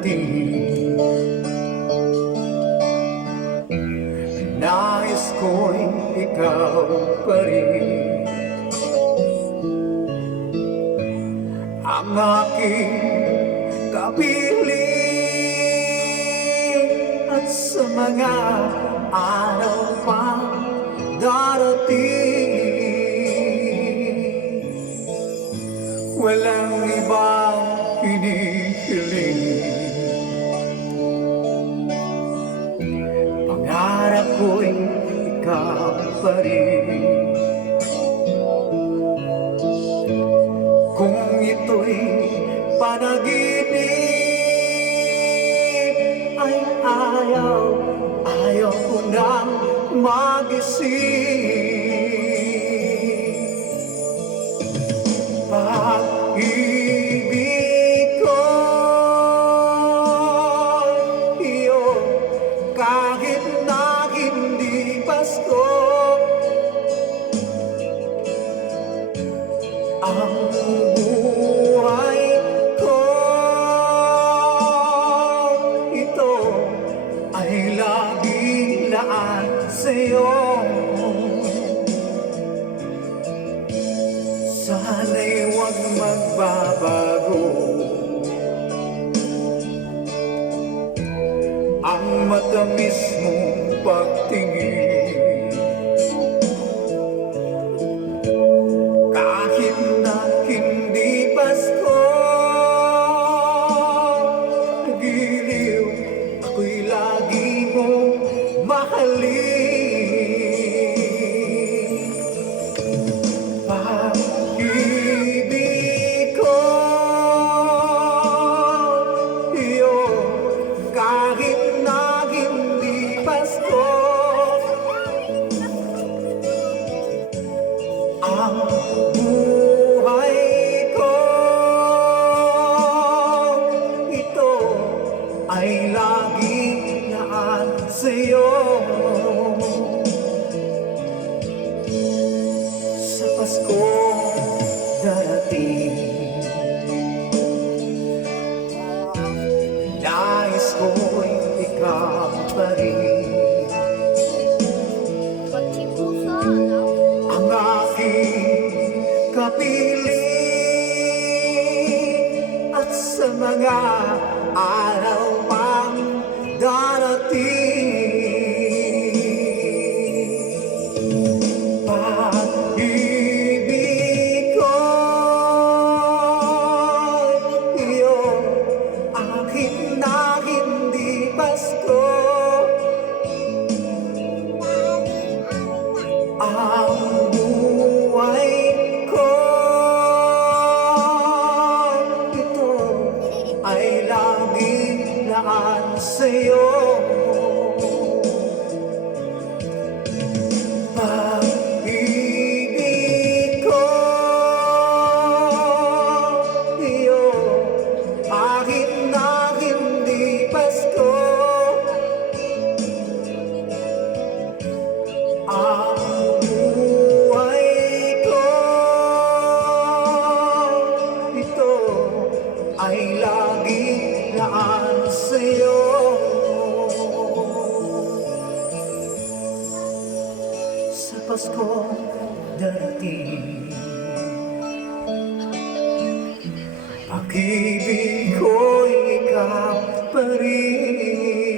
darating. Nais ko'y ikaw pa rin ang aking kapiling, at sa mga araw pang darating, walang ibang hinihiling. Pangarap ko'y ikaw pa rin. Kung ito'y panaginip, ay ayaw ko nang magising. Pag-ibig ko iyo, kahit na hindi Pasko, ang buhay ko ito ay laging laan sa'yo. Sana'y huwag magbabago ang matamis mong pagtingin. Kahit na hindi Pasko, nagiliw, ako'y lagi mong mahalin. Pag-ibig ko iyo, kahit na hindi Pasko, ang buhay ko ito ay laging laan sa'yo. Sa Paskong darating, nais ko'y ikaw pa rin ang aking kapiling, at sa mga araw pang darating, pag-ibig ko iyo, kahit na hindi Pasko, ang buhay ko ito ay laging laan sa'yo. Pag-ibig ko iyo, kahit na hindi Pasko, ang buhay ko ito ay laging laan sa'yo. Sa Paskong darating, pag-ibig ko'y ikaw pa rin.